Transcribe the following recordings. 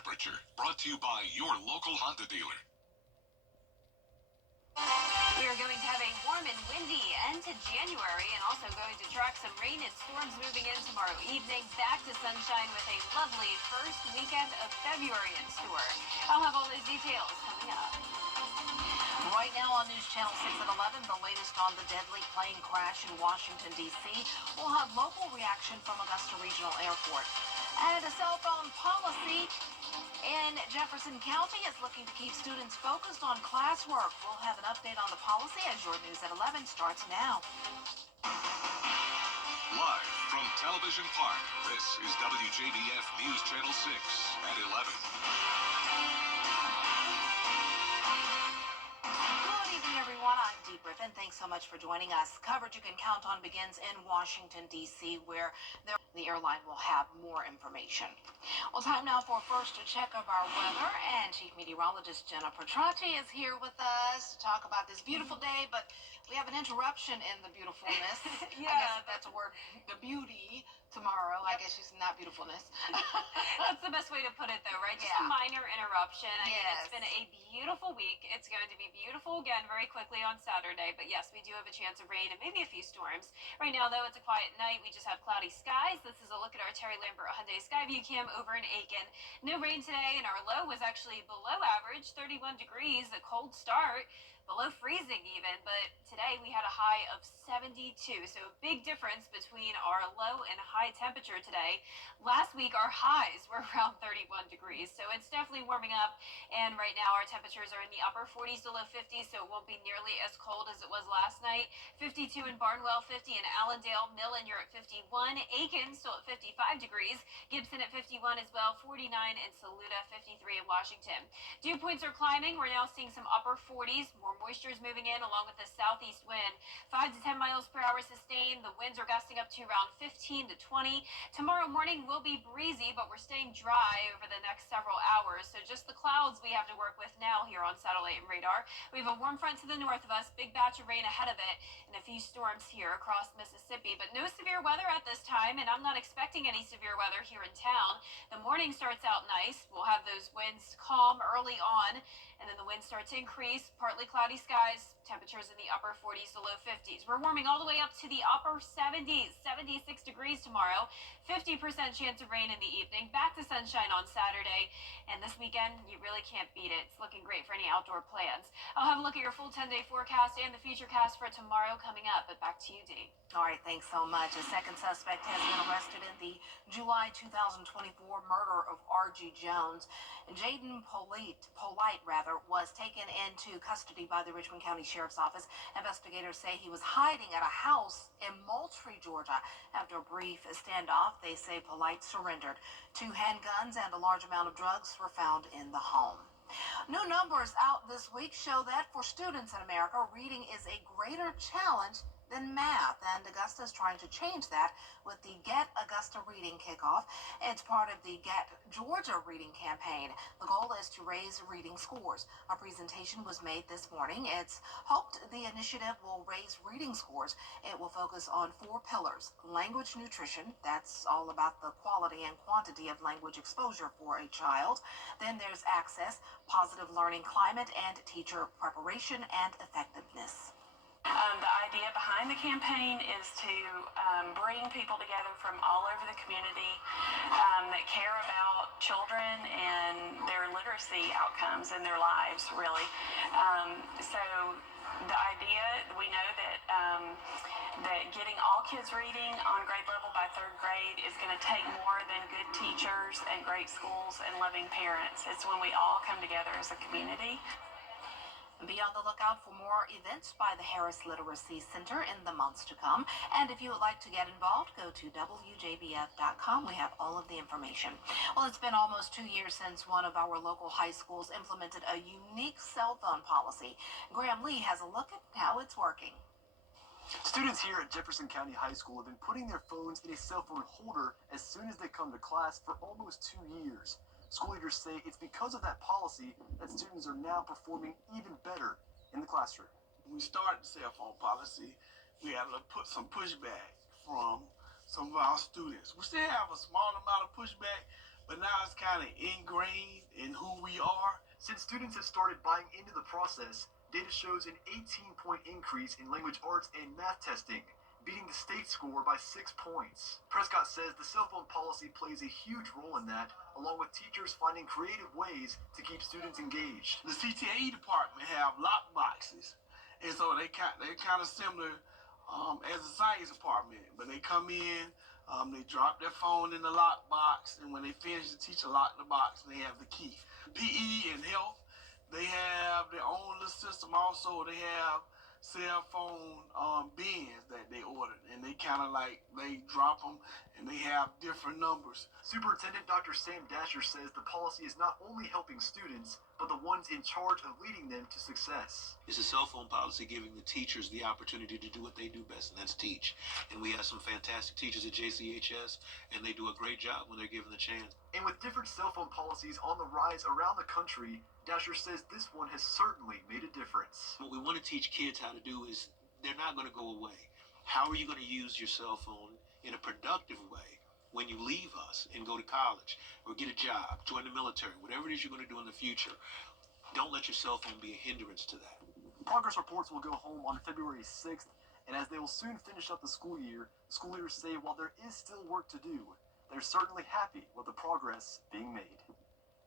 temperature. Brought to you by your local Honda dealer. We are going to have a warm and windy end to January and also going to track some rain and storms moving in tomorrow evening. Back to sunshine with a lovely first weekend of February in store. I'll have all those details coming up. Right now on News Channel 6 at 11, the latest on the deadly plane crash in Washington, D.C. We'll have local reaction from Augusta Regional Airport. And a cell phone policy in Jefferson County is looking to keep students focused on classwork. We'll have an update on the policy as your News at 11 starts now. Live from Television Park, this is WJBF News Channel 6 at 11. I'm Dee Griffin. Thanks so much for joining us. Coverage you can count on begins in Washington, D.C., where the airline will have more information. Well, time now for first a check of our weather, and Chief Meteorologist Jenna Petracci is here with us to talk about this beautiful day, but we have an interruption in the beautifulness. Yeah. I guess if that's a word, the beauty tomorrow. Yep. I guess she's not beautifulness. That's the best way to put it, though, right? Just a minor interruption. I mean, it's been a beautiful week. It's going to be beautiful again very quickly on Saturday. But yes, we do have a chance of rain and maybe a few storms. Right now, though, it's a quiet night. We just have cloudy skies. This is a look at our Terry Lambert Hyundai Skyview Cam over in Aiken. No rain today, and our low was actually below average, 31 degrees, a cold start. Below freezing even, but today we had a high of 72, so a big difference between our low and high temperature today. Last week our highs were around 31 degrees, so it's definitely warming up, and right now our temperatures are in the upper 40s to low 50s, so it won't be nearly as cold as it was last night. 52 in Barnwell, 50 in Allendale, Millen, you're at 51, Aiken still at 55 degrees, Gibson at 51 as well, 49 in Saluda, 53 in Washington. Dew points are climbing. We're now seeing some upper 40s, more moisture is moving in along with the southeast wind. 5 to 10 miles per hour sustained. The winds are gusting up to around 15 to 20. Tomorrow morning will be breezy, but we're staying dry over the next several hours. So just the clouds we have to work with now here on satellite and radar. We have a warm front to the north of us, big batch of rain ahead of it, and a few storms here across Mississippi. But no severe weather at this time, and I'm not expecting any severe weather here in town. The morning starts out nice. We'll have those winds calm early on, and then the wind starts to increase, partly cloudy skies, temperatures in the upper 40s to low 50s. We're warming all the way up to the upper 70s, 76 degrees tomorrow, 50% chance of rain in the evening, back to sunshine on Saturday, and this weekend, you really can't beat it. It's looking great for any outdoor plans. I'll have a look at your full 10-day forecast and the future cast for tomorrow coming up, but back to you, Dee. All right, thanks so much. A second suspect has been arrested in the July 2024 murder of R.G. Jones. Jaden Polite, was taken into custody by the Richmond County Sheriff's Office. Investigators say he was hiding at a house in Moultrie, Georgia. After a brief standoff, they say Polite surrendered. 2 handguns and a large amount of drugs were found in the home. New numbers out this week show that for students in America, reading is a greater challenge than math, and Augusta is trying to change that with the Get Augusta Reading kickoff. It's part of the Get Georgia Reading campaign. The goal is to raise reading scores. A presentation was made this morning. It's hoped the initiative will raise reading scores. It will focus on 4 pillars. Language nutrition, that's all about the quality and quantity of language exposure for a child. Then there's access, positive learning climate, and teacher preparation and effectiveness. The idea behind the campaign is to bring people together from all over the community that care about children and their literacy outcomes in their lives, really. So the idea, we know that that getting all kids reading on grade level by 3rd grade is going to take more than good teachers and great schools and loving parents. It's when we all come together as a community. Be on the lookout for more events by the Harris Literacy Center in the months to come. And if you would like to get involved, go to WJBF.com. We have all of the information. Well, it's been almost 2 years since one of our local high schools implemented a unique cell phone policy. Graham Lee has a look at how it's working. Students here at Jefferson County High School have been putting their phones in a cell phone holder as soon as they come to class for almost 2 years. School leaders say it's because of that policy that students are now performing even better in the classroom. When we started the cell phone policy, we had to put some pushback from some of our students. We still have a small amount of pushback, but now it's kind of ingrained in who we are. Since students have started buying into the process, data shows an 18-point increase in language arts and math testing, beating the state score by 6 points. Prescott says the cell phone policy plays a huge role in that, along with teachers finding creative ways to keep students engaged. The CTE department have lock boxes, and so they're kind of similar as the science department. But they come in, they drop their phone in the lock box, and when they finish, the teacher lock the box, and they have the key. PE and health, they have their own little system. Also, they have cell phone bins that they ordered, and they kind of like they drop them, and they have different numbers. Superintendent Dr. Sam Dasher says the policy is not only helping students, but the ones in charge of leading them to success. It's a cell phone policy giving the teachers the opportunity to do what they do best, and that's teach. And we have some fantastic teachers at JCHS, and they do a great job when they're given the chance. And with different cell phone policies on the rise around the country, Dasher says this one has certainly made a difference. What we want to teach kids how to do is they're not going to go away. How are you going to use your cell phone in a productive way when you leave us and go to college or get a job, join the military, whatever it is you're going to do in the future? Don't let your cell phone be a hindrance to that. Progress reports will go home on February 6th, and as they will soon finish up the school year, school leaders say while there is still work to do, they're certainly happy with the progress being made.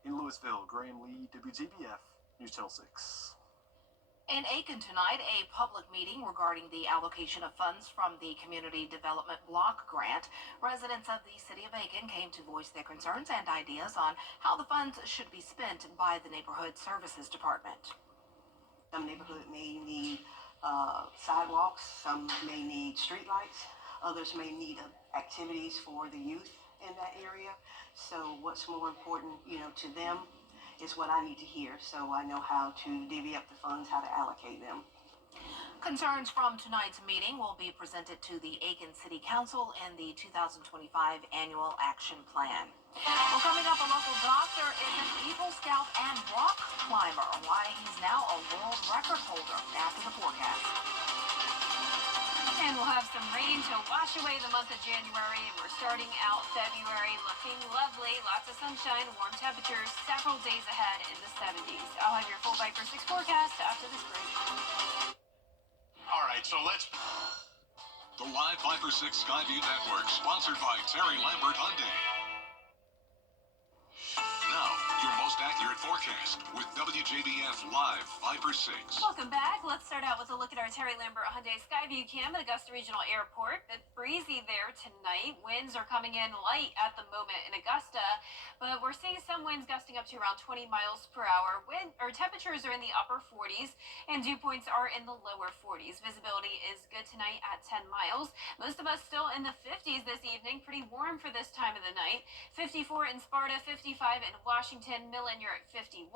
In Louisville, Graham Lee, WJBF, News Channel 6. In Aiken tonight, a public meeting regarding the allocation of funds from the Community Development Block Grant. Residents of the city of Aiken came to voice their concerns and ideas on how the funds should be spent by the Neighborhood Services Department. Some neighborhood may need sidewalks, some may need streetlights, others may need activities for the youth in that area. So what's more important, to them is what I need to hear, so I know how to divvy up the funds, how to allocate them. Concerns from tonight's meeting will be presented to the Aiken City Council in the 2025 Annual Action Plan. Well, coming up, a local doctor is an Eagle Scout and rock climber. Why he's now a world record holder after the forecast. And we'll have some rain to wash away the month of January, and we're starting out February looking lovely. Lots of sunshine, warm temperatures, several days ahead in the 70s. I'll have your full Viper 6 forecast after this break. All right, so let's... The live Viper 6 Skyview Network, sponsored by Terry Lambert Hyundai. Now, your most accurate forecast with WJBF Live Viper 6. Welcome back. Let's start out with a look at our Terry Lambert Hyundai Skyview Cam at Augusta Regional Airport. It's breezy there tonight. Winds are coming in light at the moment in Augusta, but we're seeing some winds gusting up to around 20 miles per hour. Temperatures are in the upper 40s, and dew points are in the lower 40s. Visibility is good tonight at 10 miles. Most of us still in the 50s this evening. Pretty warm for this time of the night. 54 in Sparta, 55 in Washington, Millen, you're at 51,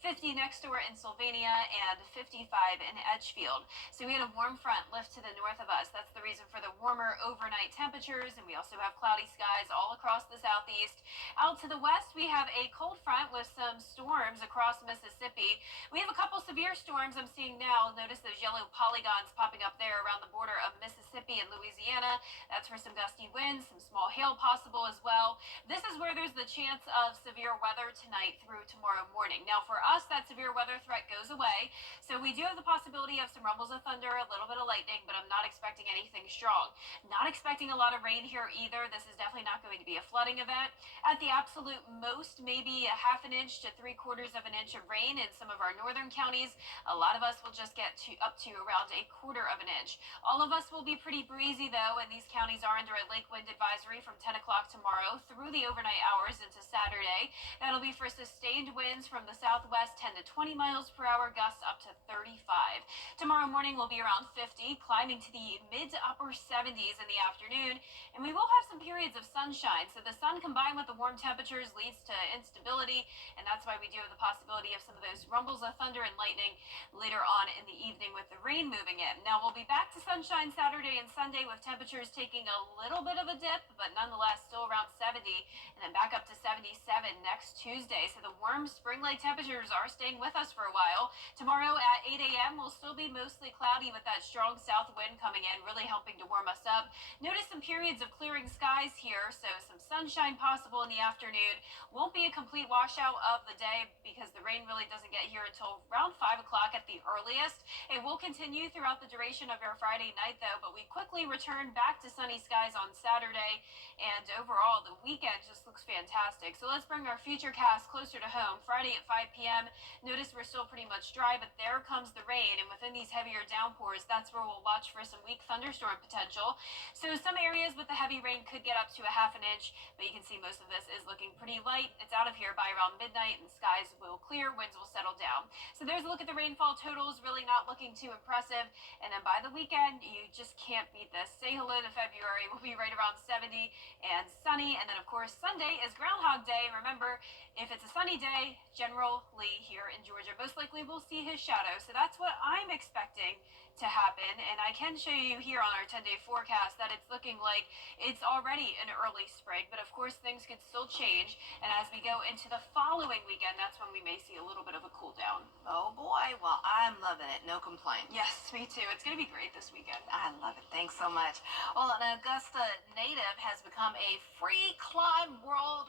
50 next door in Sylvania, and 55 in Edgefield. So we had a warm front lift to the north of us. That's the reason for the warmer overnight temperatures, and we also have cloudy skies all across the southeast. Out to the west, we have a cold front with some storms across Mississippi. We have a couple severe storms I'm seeing now. Notice those yellow polygons popping up there around the border of Mississippi and Louisiana. That's for some gusty winds, some small hail possible as well. This is where there's the chance of severe weather tonight through tomorrow morning. Now for us, that severe weather threat goes away. So we do have the possibility of some rumbles of thunder, a little bit of lightning, but I'm not expecting anything strong. Not expecting a lot of rain here either. This is definitely not going to be a flooding event. At the absolute most, maybe a half an inch to 3/4 of an inch of rain in some of our northern counties. A lot of us will just get up to around 1/4 of an inch. All of us will be pretty breezy though, and these counties are under a lake wind advisory from 10 o'clock tomorrow through the overnight hours into Saturday. That'll be for sustained winds from the southwest, 10 to 20 miles per hour, gusts up to 35. Tomorrow morning will be around 50, climbing to the mid to upper 70s in the afternoon, and we will have some periods of sunshine. So the sun combined with the warm temperatures leads to instability, and that's why we do have the possibility of some of those rumbles of thunder and lightning later on in the evening with the rain moving in. Now we'll be back to sunshine Saturday and Sunday with temperatures taking a little bit of a dip, but nonetheless still around 70, and then back up to 77 next Tuesday. So so the warm spring-like temperatures are staying with us for a while. Tomorrow at 8 a.m. will still be mostly cloudy with that strong south wind coming in, really helping to warm us up. Notice some periods of clearing skies here, so some sunshine possible in the afternoon. Won't be a complete washout of the day because the rain really doesn't get here until around 5 o'clock at the earliest. It will continue throughout the duration of your Friday night, though, but we quickly return back to sunny skies on Saturday, and overall, the weekend just looks fantastic. So let's bring our future cast closer to home. Friday at 5 p.m., notice we're still pretty much dry, but there comes the rain, and within these heavier downpours, that's where we'll watch for some weak thunderstorm potential. So some areas with the heavy rain could get up to a half an inch, but you can see most of this is looking pretty light. It's out of here by around midnight, and skies will clear, winds will settle down. So there's a look at the rainfall totals, really not looking too impressive. And then by the weekend, you just can't beat this. Say hello to February. We'll be right around 70 and sunny. And then, of course, Sunday is Groundhog Day. Remember, if it's a sunny day, General Lee here in Georgia most likely will see his shadow. So that's what I'm expecting to happen. And I can show you here on our 10-day forecast that it's looking like it's already an early spring. But, of course, things could still change. And as we go into the following weekend, that's when we may see a little bit of a cool down. Oh boy, well, I'm loving it. No complaints. Yes, me too. It's going to be great this weekend. I love it. Thanks so much. Well, an Augusta native has become a free climb world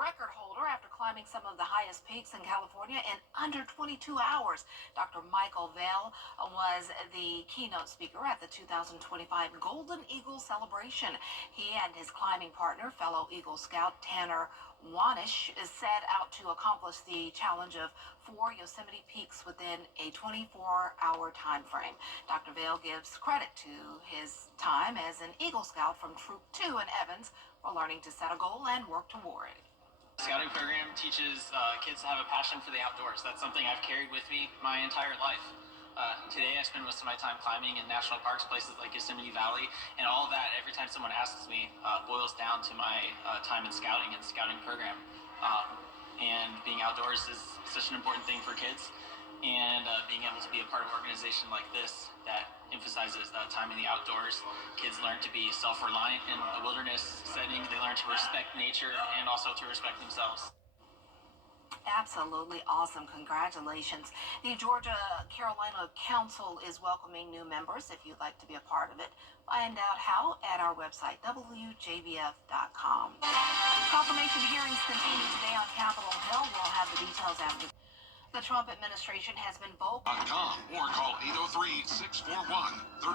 record holder after climbing some of the highest peaks in California in under 22 hours. Dr. Michael Vale was the keynote speaker at the 2025 Golden Eagle celebration. He and his climbing partner, fellow Eagle Scout Tanner Wanish, is set out to accomplish the challenge of 4 Yosemite peaks within a 24-hour time frame. Dr. Vale gives credit to his time as an Eagle Scout from Troop 2 in Evans for learning to set a goal and work toward it. The scouting program teaches kids to have a passion for the outdoors. That's something I've carried with me my entire life. Today I spend most of my time climbing in national parks, places like Yosemite Valley, and all of that, every time someone asks me, boils down to my time in scouting and scouting program. And being outdoors is such an important thing for kids, and being able to be a part of an organization like this that emphasizes time in the outdoors. Kids learn to be self-reliant in a wilderness setting. They learn to respect nature and also to respect themselves. Absolutely awesome. Congratulations. The Georgia-Carolina Council is welcoming new members. If you'd like to be a part of it, find out how at our website, WJBF.com. Confirmation hearings continue today on Capitol Hill. We'll have the details after. The Trump administration has been vocal. .com or call 803-641-3305.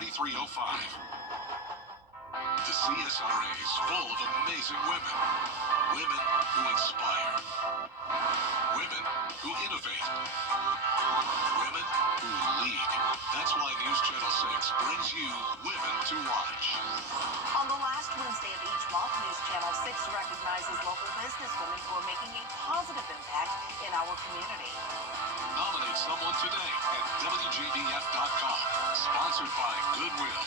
The CSRA is full of amazing women. Women who inspire. Women who innovate. Women who lead. That's why News Channel 6 brings you Women to Watch. On the last Wednesday of each month, News Channel 6 recognizes local businesswomen who are making a positive impact in our community. Nominate someone today at WJBF.com. Sponsored by Goodwill.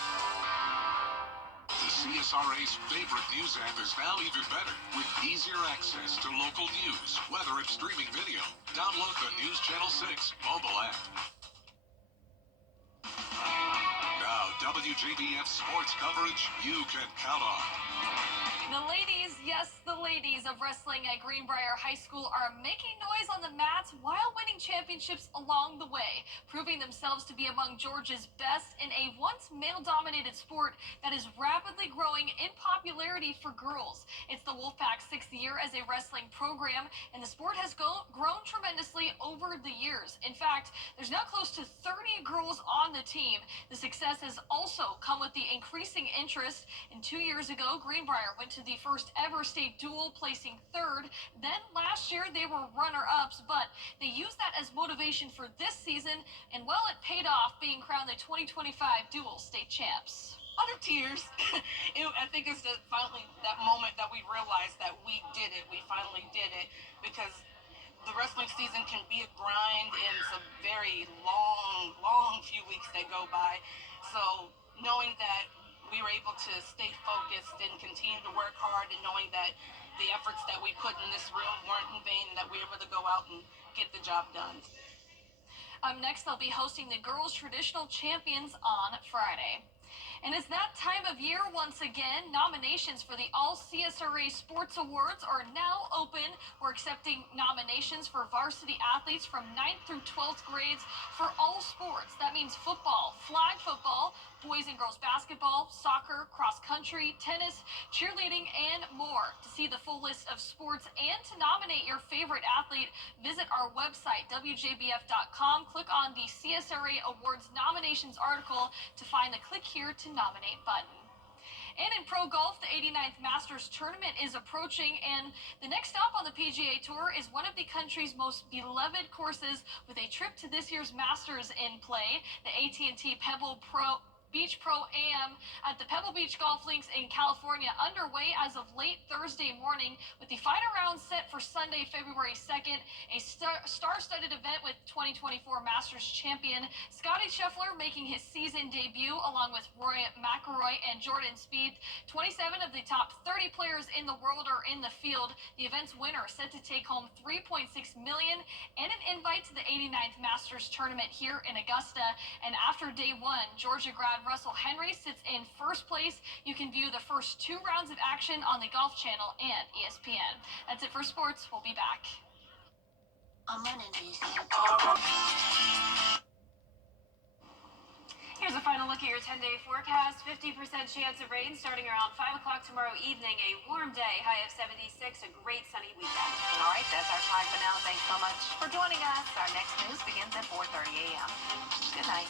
The CSRA's favorite news app is now even better with easier access to local news, weather, and streaming video. Download the News Channel 6 mobile app. Now, WJBF sports coverage you can count on. The ladies, yes, the ladies of wrestling at Greenbrier High School are making noise on the mats while winning championships along the way, proving themselves to be among Georgia's best in a once male-dominated sport that is rapidly growing in popularity for girls. It's the Wolfpack's 6th year as a wrestling program, and the sport has grown tremendously over the years. In fact, there's now close to 30 girls on the team. The success has also come with the increasing interest. And 2 years ago, Greenbrier went to the first ever state duel, placing 3rd. Then last year they were runner-ups, but they used that as motivation for this season, and well, it paid off, being crowned the 2025 dual state champs. A lot of tears. I think it's finally that moment that we realized that we did it. We finally did it, because the wrestling season can be a grind, and it's a very long few weeks that go by. So knowing that we were able to stay focused and continue to work hard, and knowing that the efforts that we put in this room weren't in vain, and that we were able to go out and get the job done. Next, they'll be hosting the girls' traditional champions on Friday. And it's that time of year once again. Nominations for the All CSRA Sports Awards are now open. We're accepting nominations for varsity athletes from 9th through 12th grades for all sports. That means football, flag football, boys and girls basketball, soccer, cross country, tennis, cheerleading, and more. To see the full list of sports and to nominate your favorite athlete, visit our website, WJBF.com. Click on the CSRA Awards nominations article to find the Click Here to Nominate button. And in pro golf, the 89th Masters Tournament is approaching, and the next stop on the PGA Tour is one of the country's most beloved courses with a trip to this year's Masters in play. The AT&T Pebble Beach Pro Am at the Pebble Beach Golf Links in California underway as of late Thursday morning, with the final round set for Sunday, February 2nd, a star-studded event with 2024 Masters champion Scottie Scheffler making his season debut along with Rory McIlroy and Jordan Spieth. 27 of the top 30 players in the world are in the field. The event's winner set to take home $3.6 million and an invite to the 89th Masters Tournament here in Augusta. And after day one, Georgia grad Russell Henry sits in first place. You can view the first 2 rounds of action on the Golf Channel and ESPN. That's it for sports. We'll be back. Here's a final look at your 10-day forecast. 50% chance of rain starting around 5 o'clock tomorrow evening. A warm day, high of 76. A great sunny weekend. All right, that's our time for now. Thanks so much for joining us. Our next news begins at 4:30 a.m. Good night.